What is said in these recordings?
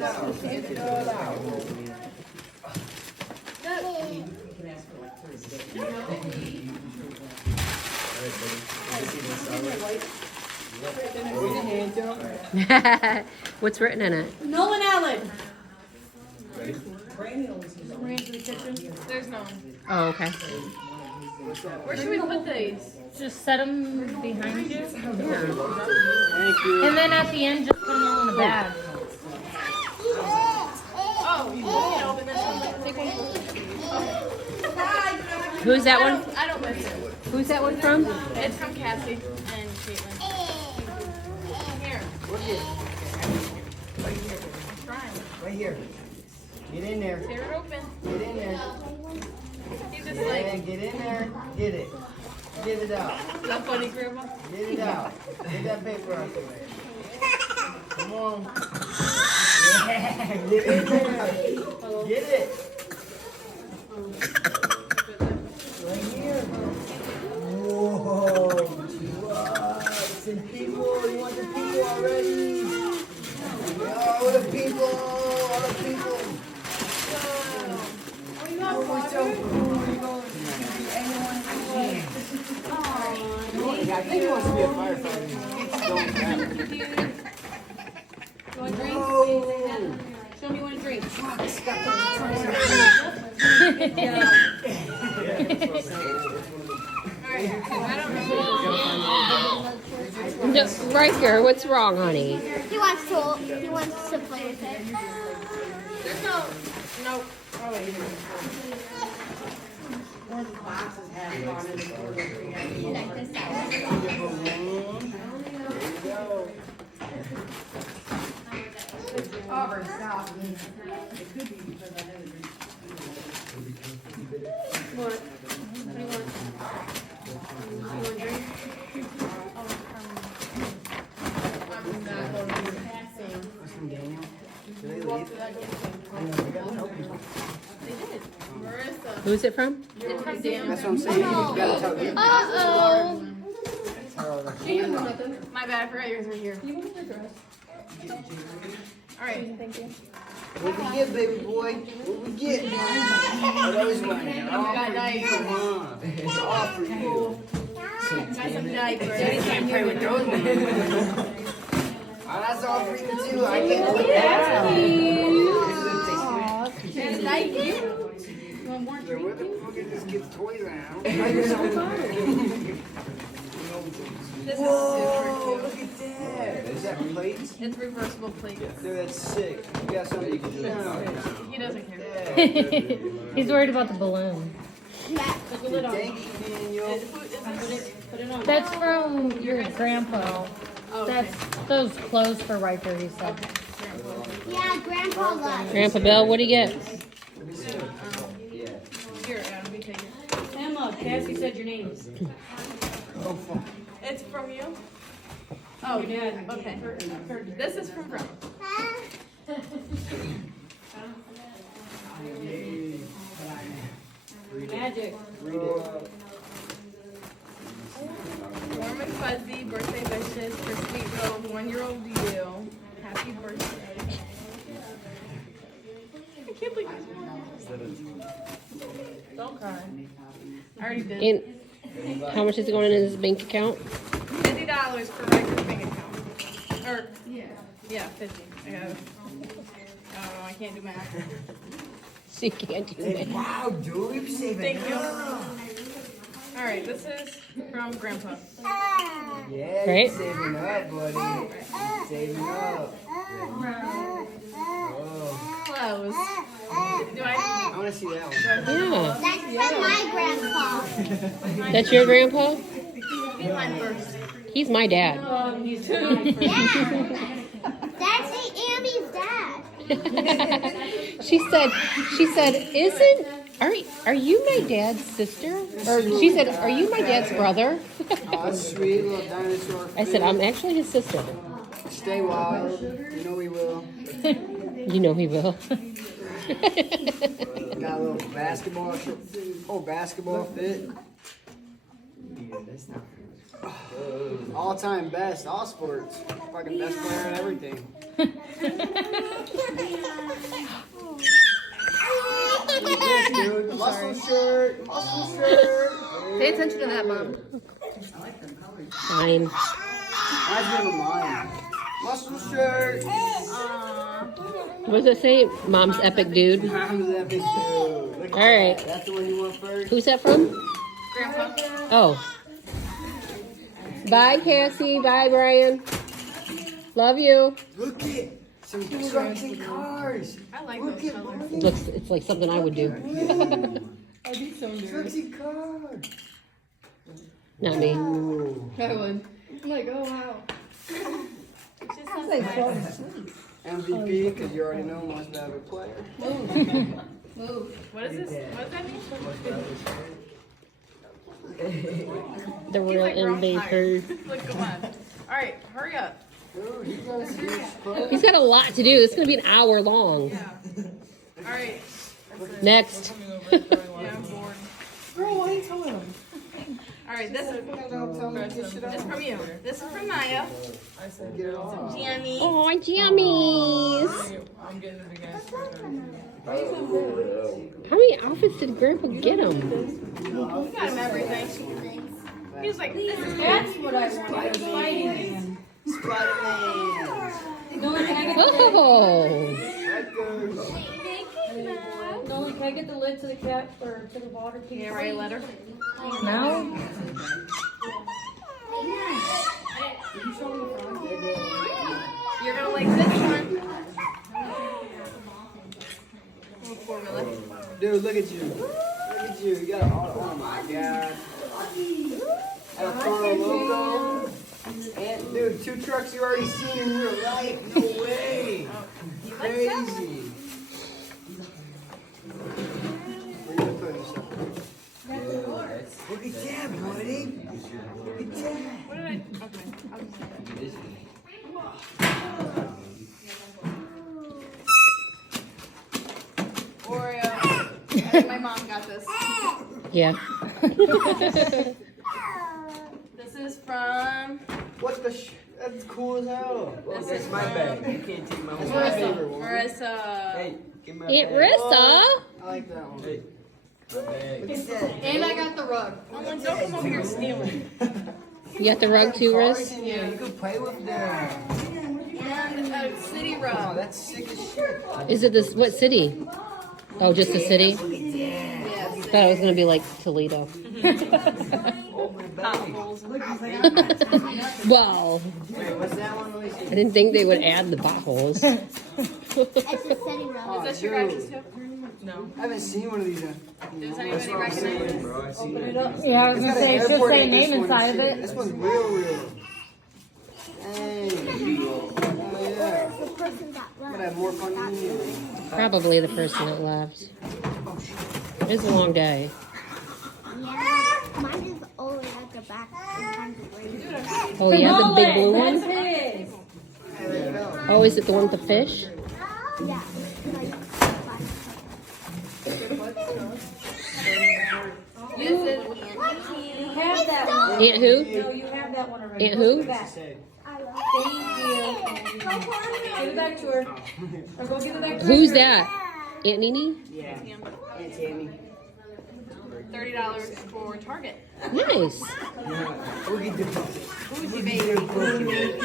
it out. Get it all out. What's written in it? Nolan Allen. There's no. Oh, okay. Where should we put these? Just set them behind you. Thank you. And then at the end, just put them all in a bag. Oh, you can't open this one. Take one. Who's that one? I don't miss it. Who's that one from? It's from Cassie and Caitlin. Here. Look it. I'm trying. Right here. Get in there. Tear it open. Get in there. He's just Yeah, like, get in there. Get it. Get it out. is that funny, Grandma? Get it out. Get that paper out the way. Come on. Yeah, get in there. Get it. Right here. Whoa. What? Some people. You want the people already? Oh, the people. All the people. I think he wants to be a firefighter. You want a drink? Oh. Show me one drink. Ryker, what's wrong, honey? He wants to play with it. There's no. Nope. Oh, wait. Auburn South. What? What do you want? You want a drink? I'm not going to be passing. From Daniel. Do they Walk leave? through that door. I know, they gotta tell people. They did. Marissa. Who's it from? It's from Dan. That's what I'm saying. You gotta tell people. Uh-oh. My bad, I forgot yours were here. Alright. What we get, baby boy? What we get? Oh, those ones. got diapers. Come on. It's all for you. Got some diapers. Daddy can't play with those ones. Oh, that's all for you too. I can't put that out. Thank you. You want more Where drink? the fuck is this kid's toys out? This Whoa, is look at that. Is that plates? It's reversible plates. Dude, that's sick. You got something you can do now. He doesn't care. He's worried about the balloon. Put the lid on. Thank you, Daniel. Put it on. That's from your grandpa. Oh, That's those clothes for Ryker, he said. Yeah, Grandpa loves. Grandpa Bill, what do you get? Here, let me take it. Emma, Cassie said your name. Oh, fuck. It's from you? Oh, Your dad. okay. This is from Brown. Magic. Read it. Warm and fuzzy birthday wishes for sweet little 1-year-old you. Happy birthday. I can't believe this. Don't cry. I already did. In, how much is going in his bank account? $50 for Ryker's bank account. Or, yeah, 50. I don't know, I can't do math. She can't do Hey, it. wow, dude, you're saving Thank you. up. Alright, this is from Grandpa. Yeah, Right? you're saving up, buddy. Saving up. Oh. Clothes. Do I want to see that one. Yeah. That's from my grandpa. That's your grandpa? Be mine first. He's my dad. Yeah. That's Andy's dad. she said, are you my dad's sister? Or she said, are you my dad's brother? Oh, that's sweet, little dinosaur. I said, I'm actually his sister. Stay wild. You know we will. You know he will. Got a little basketball. Basketball fit. All time best, all sports. Fucking best player in everything. shirt. Muscle shirt. Pay attention to that, Mom. Fine. Reminds me of mine. Muscle shirt. What does it say? Mom's epic dude. Mom's epic dude. Look at All right. that. That's the one you want first. Who's that from? Grandpa. Oh. Bye, Cassie. Bye, Brian. Love you. Look at some trucks and cars. I like Look those at colors. money. It's like something I would do. Trucks and cars. Not me. Ooh. I would. I'm like, oh wow. MVP, because you already know most valuable player. Move. What is this? What does that mean? The real MVP. Look, come on. All right, hurry up. Dude, he's got a serious spot. He's got a lot to do. It's going to be an hour long. Yeah. All right. Next. Yeah, I'm bored. Girl, why are you telling him? All right, this is this from you. This is from Naya. Some jammies. Oh, jammies. How many outfits did Grandpa get him? We got him everything. He was like, this is That's what I wanted. Spider-Man. Nolan, can I get the lid? Oh. Nolan, can I get the lid to the cat or to the water? Please? Yeah, write a letter. No? You're gonna like this one. Little formula. Dude, look at you. Look at you. You got oh my god. And a Toro logo. And dude, 2 trucks you already seen in real life. No way. Crazy. Where you gonna put this stuff? Look at that, buddy. Look at that. What did I? Okay. I'll just Oreo. I think my mom got this. Yeah. This is from What the that's cool as hell. Well, that's my bag. You can't take my Marissa. my favorite one. Marissa. Hey, give me my Aunt bag. Rissa. I like that one. Hey, my bag. Look at that. And I got the rug. Oh, don't come over here stealing. You got the rug too, Cars Riss? in here. You can play with them. And a city Oh, rug. that's sick as shit. Is it this? What city? Oh, just the city? Look at that. Yes. Thought it was going to be like Toledo. Oh, my bag. Well, Wait, what's that one? Let me see. I didn't think they would add the potholes. It's a city road. Oh, Is this your dude. guys' too? No. I haven't seen one of these. Does anybody recognize this? Bro, I see it. Yeah, I was gonna say, it should say name inside of it. This one's real. Dang. Oh, yeah. The person that I'm gonna left. have more fun than you. Probably the person that left. It's a long day. Yeah, mine is always at the back. Behind the radio. Oh, yeah, the big blue That's one? his. Oh, is it the one with the fish? Yeah. This is You have that one. Aunt who? No, you have that one already. Aunt Go who? give it back. Thank you. Give it back to her. Or go give it back to her. Who's that? Aunt Nene? Yeah. Aunt Tammy. $30 for Target. Nice. Look at the Bougie baby. Bougie baby.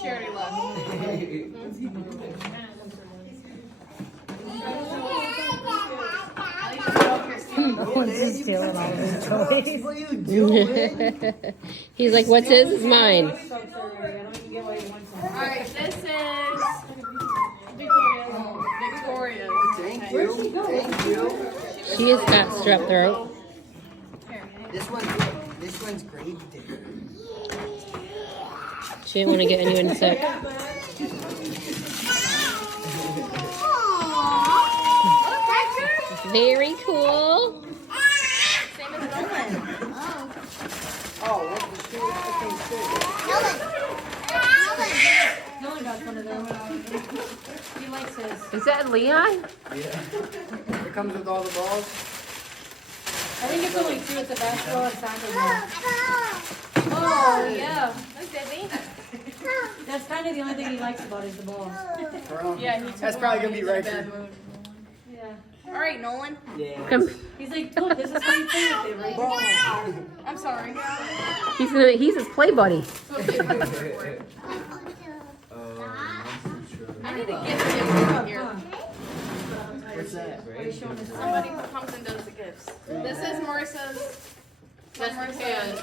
She already left. One's just stealing all of his toys. What are you doing? He's like, what's his? It's mine. Alright, this is Victoria's. Thank you. Thank you. She has got strep throat. This one's great. She didn't want to get anyone sick. Very cool. Same as Nolan. Oh, what's the shoe? Nolan got one of them. He likes his. Is that Leon? Yeah. It comes with all the balls. I think it's only 2 at the basketball and soccer ball. Oh, yeah. Look, Debbie. That's kind of the only thing he likes about it the most. Yeah, he took That's one probably when gonna be he's in a Ryker. bad mood. Yeah. All right, Nolan. Yeah. He's like, look, this is what you think of it, right? I'm sorry. He's his play buddy. I need a gift giver here. What's that? Somebody who comes and does the gifts. This is Marissa's. That's Marissa's.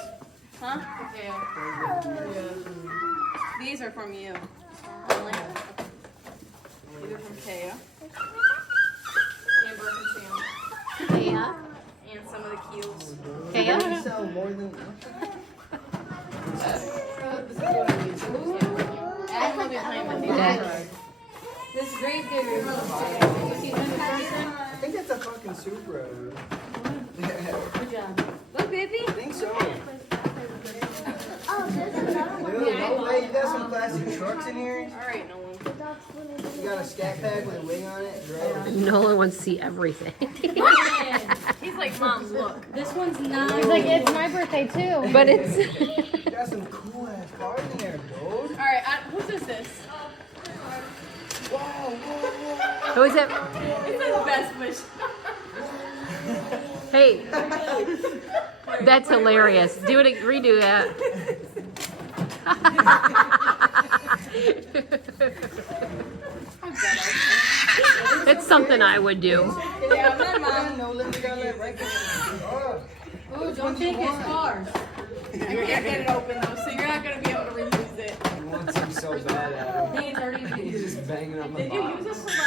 Huh? These are from you. Only. These are from Kaya. Amber and Sam. Kaya. And some of the Keels. Kaya? Sell more than. Adam will be playing with these. Okay. This great digger. I think that's a fucking Supra. Good job. Look, baby. I think so. Oh, there's another one. Dude, no way. You got some plastic trucks in here? All right, Nolan. You got a scat pack with a wing on it? Bro. Nolan wants to see everything. He's like, Mom, look. This one's not. He's like, it's my birthday too. But it's. You got some cool ass cars in there, dude. All right, whose is this? Whoa, whoa, whoa. Who is it? It says best wish. Hey. That's hilarious. Do it. Redo that. It's something I would do. Yeah, my mom. No, let me go let Ryker. Oh. Ooh, don't take his cars. I can't get it open though, so you're not gonna be able to reuse it. He wants him so bad at I think it's already He's used. just banging on the Did you box. use this for like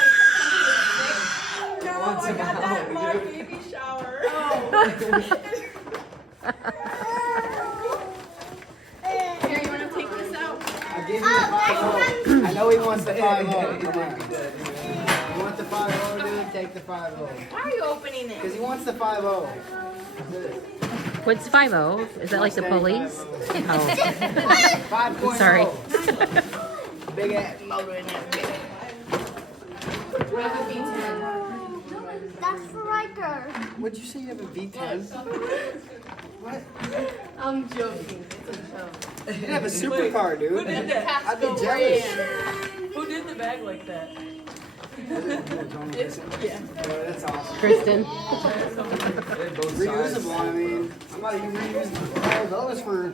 No, I got that in my baby shower? Oh. Here, you wanna take this out? I gave him the 5-0. I know he wants the 5-0. Come on. You want the 5-0, dude? Take the 5-0. Why are you opening it? Because he wants the 5-0. What's 5-0? Is that like the police? Oh. 5.0. Sorry. Big ass motor in that bitch. We have a V10. That's for Ryker. What'd you say you have a V10? What? I'm joking. It's a joke. You have a supercar, dude. I'd be jealous. Who did the bag like that? Yeah. That's awesome. Kristen. Reusable, I mean. I'm about to reuse all those for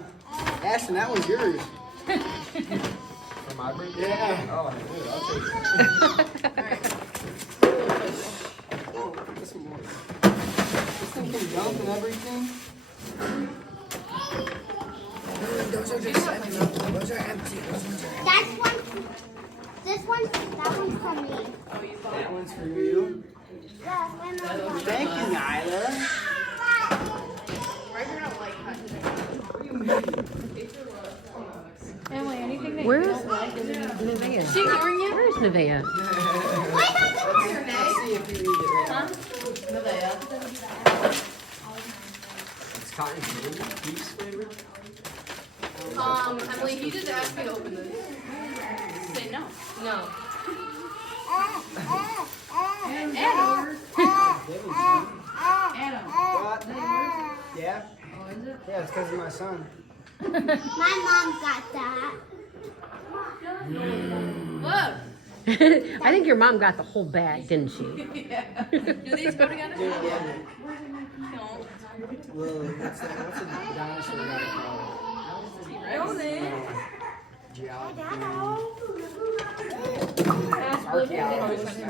Ashton. That one's yours. For my birthday? Yeah. Oh, dude, I'll take it. Get some more. This thing can jump and everything. Those are just empty. Those are empty. That's one. This one. That one's from me. That one's for you. Yeah, my mom. Thank you, Nyla. Ryker don't like Emily, anything that Where's you don't like is Nevaeh? She ignoring you? Where's Nevaeh? Let's see if you read it right. It's cotton candy, peach flavor. Emily, he just asked me to open this. Say no. No. Adam. What? Yeah? Yeah, it's because of my son. My mom got that. Look. I think your mom got the whole bag, didn't she? Yeah. Do these go together? Dude, yeah. No. Lily, what's that? What's a dinosaur guy called? T-Rex. Archaeologist, I think.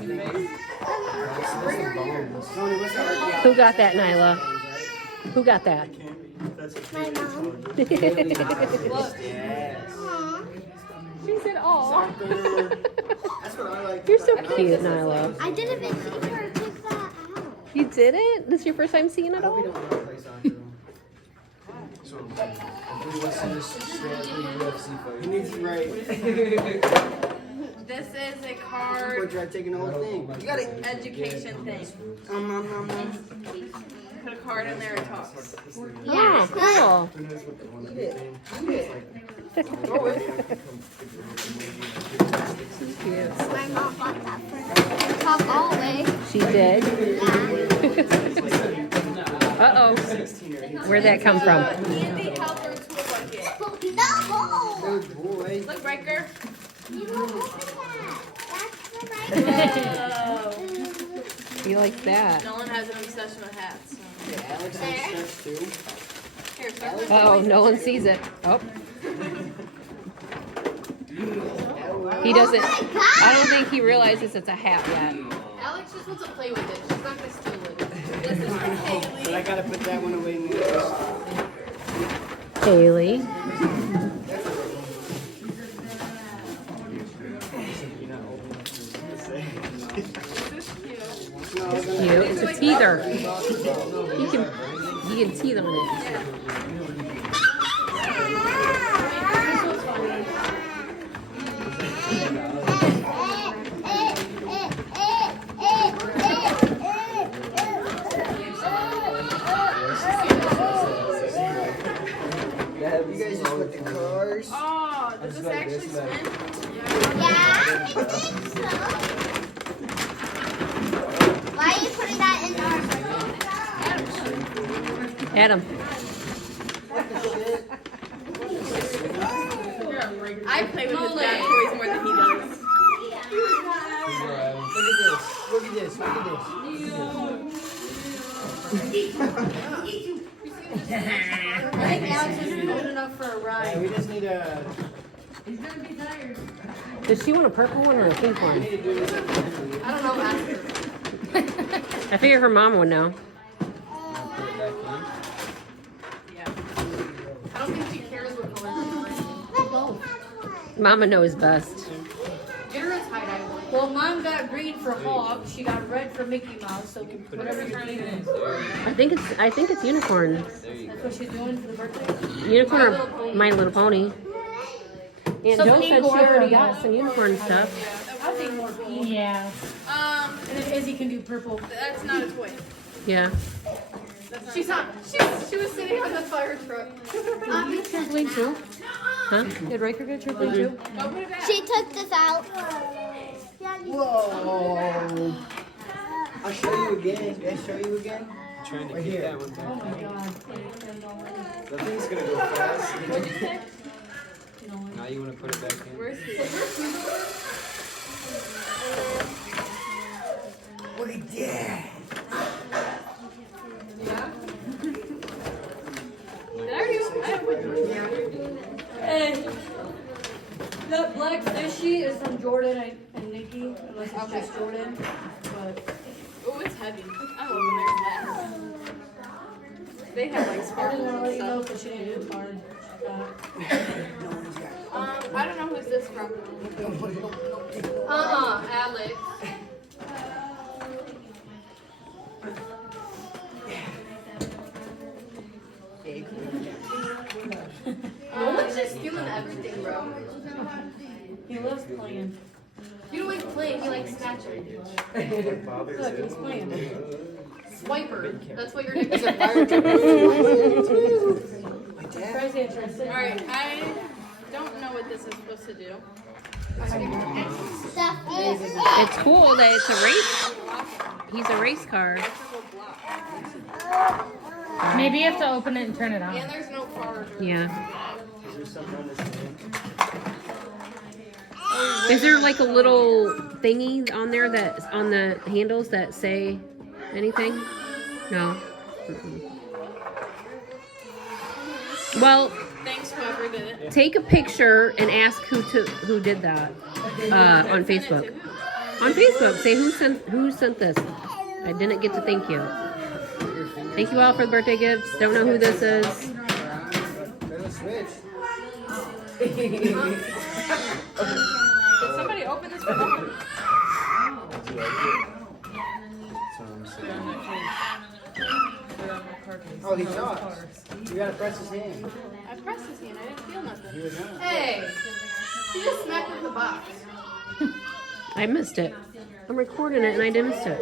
Tony, what's the archaeologist? Who got that, Nyla? Who got that? My mom. Yes. She said, "Oh, That's what I like. you're so cute, Nyla." I didn't even see her take that out. You did it? This is your first time seeing it I hope we all? don't want to play soccer. He wants to just straight up play UFC fight. He needs to write. This is a Or card try taking the whole thing. You got it. education thing. Put a card in there and talks. Oh, cool. My mom bought that for her. Talk all the way. She did. Yeah. Uh-oh. Where'd that come from? Candy helper tool bucket. No. Good boy. Look, Ryker. He likes that. Nolan has an obsession with hats. So. Yeah, Alex has stretch too. Here, start with Oh, no one sees it. Oh. He doesn't. I don't think he realizes it's a hat yet. Alex just wants to play with it. She's not going to steal it. This is for Haley. But I gotta put that one away next. Haley. Cute. It's a teether. You can teether with it. You guys just put the cars. Oh, does this actually spin? Yeah, I think so. Why are you putting that in our Adam. I play with his bad toys more than he does. Look at this. Look at this. I think Alex isn't old enough for a Yeah, ride. we just need a. Does she want a purple one or a pink one? I don't know. Ask her. I figure her mom would know. Yeah. I don't think she cares what color she's wearing. Mama knows best. Get her a tie-dye one. Well, Mom got green for Hawk. She got red for Mickey Mouse. So whatever you're doing, I think it's unicorn. that's what she's doing for the birthday. Unicorn or My Little Pony. And Some Joe pink said she or already purple. got some unicorn stuff. I think more pink. Yeah. And then Izzy can do purple. That's not a toy. Yeah. She's not. She was sitting on the fire truck. Trampoline too? Huh? Did Ryker get a trampoline too? Go put it back. She took this out. Whoa. I'll show you again. Can I show you again? Trying to Right keep here. that one back. Oh my god. That thing's gonna go fast. What'd you say? Now you wanna put it back in? Where's he? Look at that. Did I already open? I opened it. Hey, that black fishy is from Jordan and Nikki, unless it's just Jordan. But Oh, it's heavy. I'm open their glass. They have like I sparkles didn't want to let and you know stuff. because she didn't do the card. I don't know who's this from. Alex. Nolan's just stealing everything, bro. He loves playing. You don't like playing, he likes snatching. Look, he's playing. Swiper. That's what your name is. Surprised he interested. Alright, I don't know what this is supposed to do. Stuff is. It's cool that it's a race. He's a race car. Maybe you have to open it and turn it on. And there's no card. Yeah. Is there something on this thing? Is there like a little thingy on there that's on the handles that say anything? No. Mm-mm. Well, Thanks, whoever did it. take a picture and ask who did that on Facebook. On Facebook, say who sent this. I didn't get to thank you. Thank you all for the birthday gifts. Don't know who this is. There's a switch. Did somebody open this for me? Do you like it? That's what I'm saying. Oh, he talks. You gotta press his hand. I pressed his hand, I didn't feel nothing. He was not. Hey! He just smacked with the box. I missed it. I'm recording it and I missed it.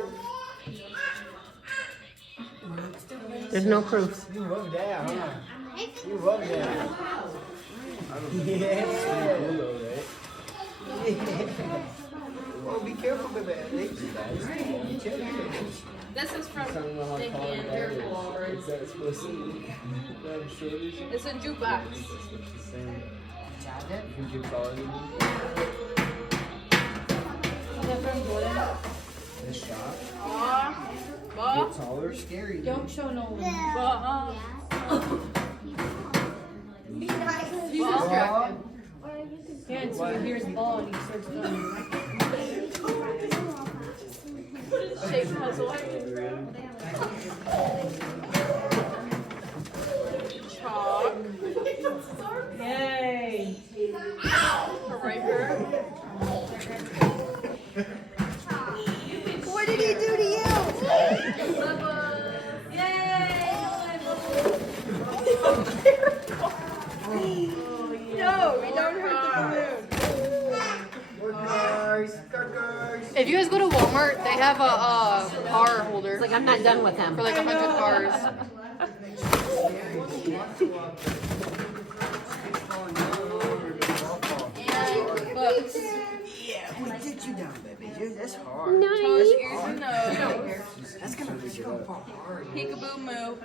There's no proof. You love that, huh? You love that. Yeah. Oh, be careful with that. This is from I don't know how Nikki tall and that her is. followers. Is that supposed to be that shortish? It's a jukebox. That's what she's saying. You think you're taller than me? Is that from Jordan? This shot? Aw. You're taller? Scary. Don't show Nolan. Yeah, and so he hears ball and he starts running. Shape puzzle. Chalk. Yay! For Ryker. What did he do to you? No, we don't hurt the balloon. Guys. If you guys go to Walmart, they have a car holder It's like I'm not done with them. for like 100 cars. And books. We get you down, baby. That's hard. Toes, ears, and nose. That's gonna fall hard. Peekaboo moo.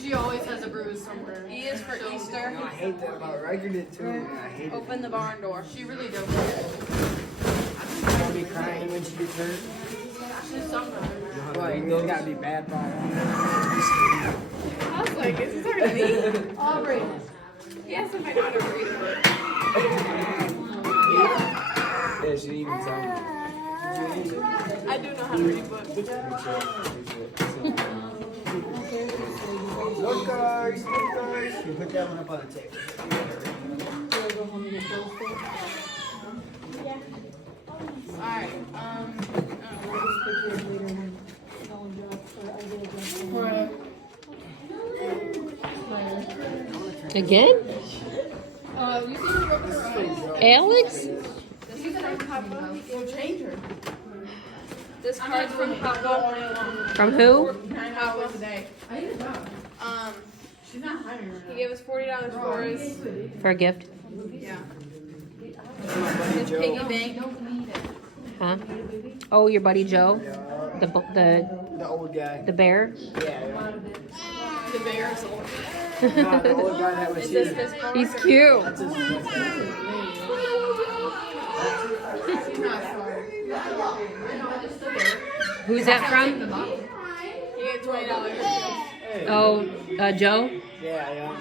She always has a bruise somewhere. E is for Easter. I hate that about Ryker did too. I hate it. Open the barn door. She really does. I'll be crying when she gets hurt. She's sometimes. Like, those gotta be bad problems. I was like, is this already? Aubrey. Yes, if I know how to read. Yeah, she didn't even tell me. I do know how to read books. Look, guys. You put that one up on the table. Alright, Again? you see the rubber eyes? Alex? This is from Papa. We'll change her. This card's from Papa. From who? Papa. He gave us $40 for his For a gift? his piggy bank. Huh? Oh, your buddy Joe? The The old guy. the bear? Yeah. The bear's old. No, the old guy that was Is this here. his card? He's cute. That's his Who's that from? He gave $20. Oh, Joe? Yeah.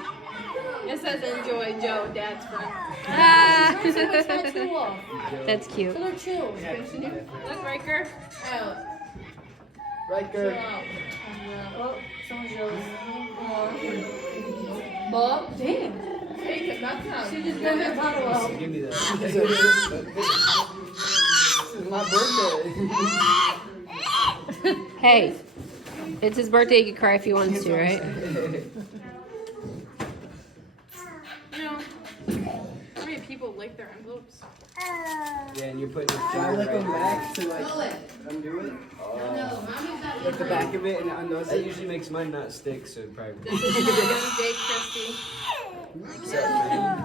It says enjoy Joe, Dad's friend. Ah. Tattoo off. That's cute. So they're chill. Look, Ryker. Ryker. Oh, someone's jealous. Bob? Damn. She just got her bottle out. Give me that. This is my birthday. Hey, it's his birthday. He can cry if he wants to, right? You know, how many people lick their envelopes? Yeah, and you're putting your Can I finger lick right them there. back to like undo it? Lick the back of it and undo That it. usually makes mine not stick, so it probably. This is from Jake Christie.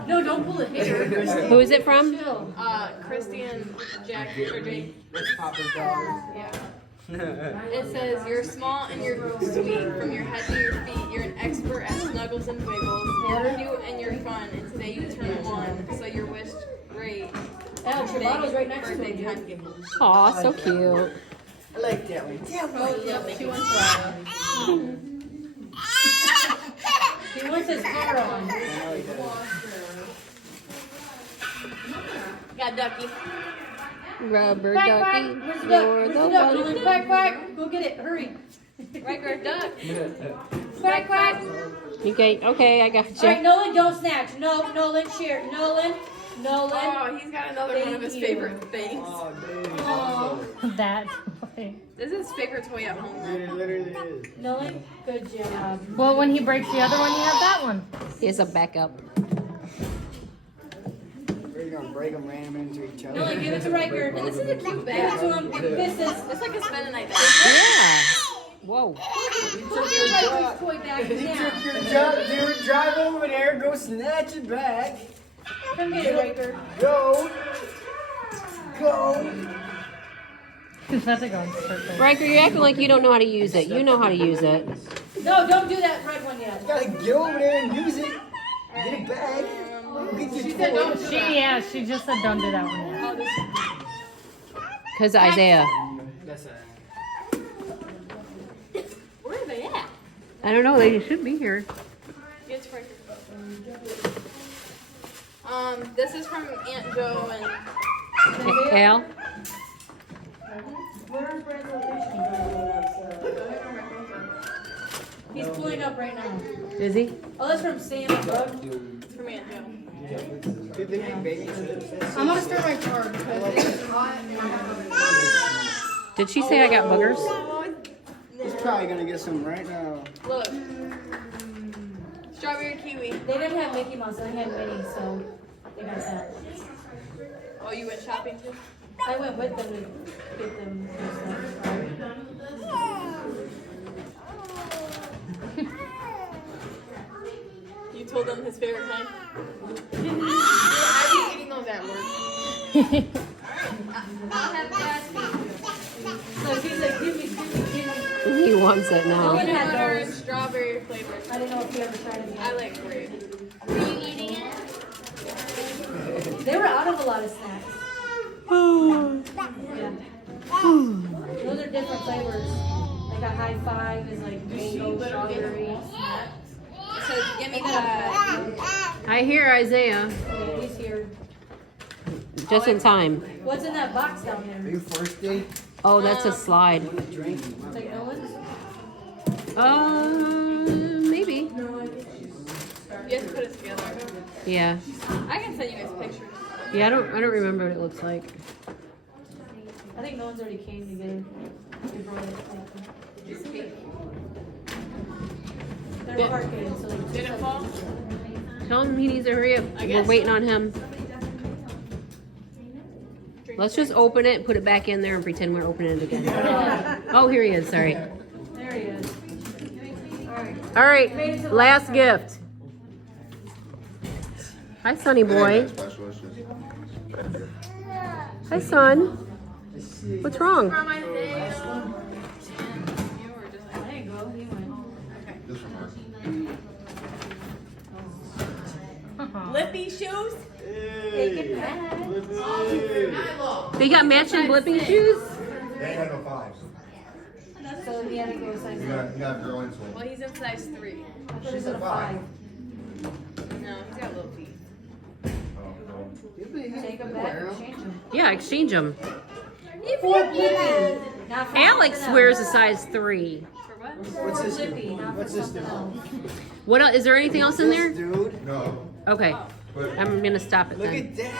No, don't pull it here. Who is it from? Chill. Christy and Jack, or Jake. It's Papa's daughter. Yeah. It says, you're small and you're sweet. From your head to your feet, you're an expert at snuggles and wiggles. You're cute and you're fun. And today you turn 1, so you're wished great. Alex, your bottle's right next to Birthday it. time giggles. Aw, so cute. I like that one. Oh, yeah, she wants to. He wants his hair on. Got Ducky. Rubber Quack, quack. ducky, Where's the duck? you're Where's the the duck? one. Nolan, quack, quack. Go get it. Hurry. Ryker, duck. Quack, quack. Okay, I got All right, you. Nolan, don't snatch. No, Nolan, share. Nolan. Oh, he's got another one of his Thank you. favorite things. Oh, dude. Oh, That. This is his favorite toy at home. It literally is. Nolan, good job. Well, when he breaks the other one, you have that one. He has a backup. We're gonna break them, ram into each other. Nolan, give it to Ryker. And this is a cute Give it bag. to him. Give kisses. It's like a spend a night bag. Yeah. Whoa. Ryker's toy bag. He Yeah. took your job, dude. Drive over there, go snatch it back. Come get it, Ryker. Go. Pentagon's perfect. Ryker, you're acting like you don't know how to use it. You know how to use it. No, don't do that red one yet. You gotta get over there and use it. Get it back. Get your toy. She just said don't do that one yet. Because Isaiah. That's a... Where are they at? I don't know. They should be here. It's Ryker. This is from Aunt Jo and Al? Where's Brand's location? He's pulling up right now. Is he? Oh, that's from Sam and Bug. it's from Aunt Jo. Did they make baby chips? I'm gonna start my card because it's hot. Did she say I got boogers? He's probably gonna get some right now. Look. Strawberry kiwi. They didn't have Mickey Mouse, they had Minnie, so they got that. Oh, you went shopping too? I went with them to get them You told them his favorite kind? I'd be eating those at work. I'll have that. So he's like, give me. He wants it now. I had Butter and those. strawberry flavor. I didn't know if you ever tried them I yet. like grape. They were out of a lot of snacks. Yeah. Those are different flavors. Like a high five is like mango, strawberry. It says, give me that. I hear Isaiah. Yeah, he's here. Just in time. What's in that box down Are there? you thirsty? Oh, that's a slide. Drinking. Like no one's? Maybe. You have to put it together. Yeah. I can send you guys pictures. Yeah, I don't remember what it looks like. I think no one's already came together. They brought it. They're parking, so like Did it fall? Tell him he needs to hurry up. We're guess. waiting on him. Let's just open it, put it back in there, and pretend we're opening it again. Oh, here he is. Sorry. There he is. All right, last gift. Hi, Sonny boy. Hi, son. What's wrong? From Isaiah. I didn't go. He went. Lippy shoes? Take it back. They got matching blipping shoes? They ain't got no fives. So he had to go size You got a girl into Well, it. he's in size 3. I thought it was a 5. No, he's got little feet. Take them back and change them. Yeah, exchange them. For Blippi. Not for Alex something wears a else. size 3. For what? What's this Blippi, do? not for What's this do? something else. What else? Is there anything else in there? Dude, No, Okay. but I'm gonna stop it look then. at that.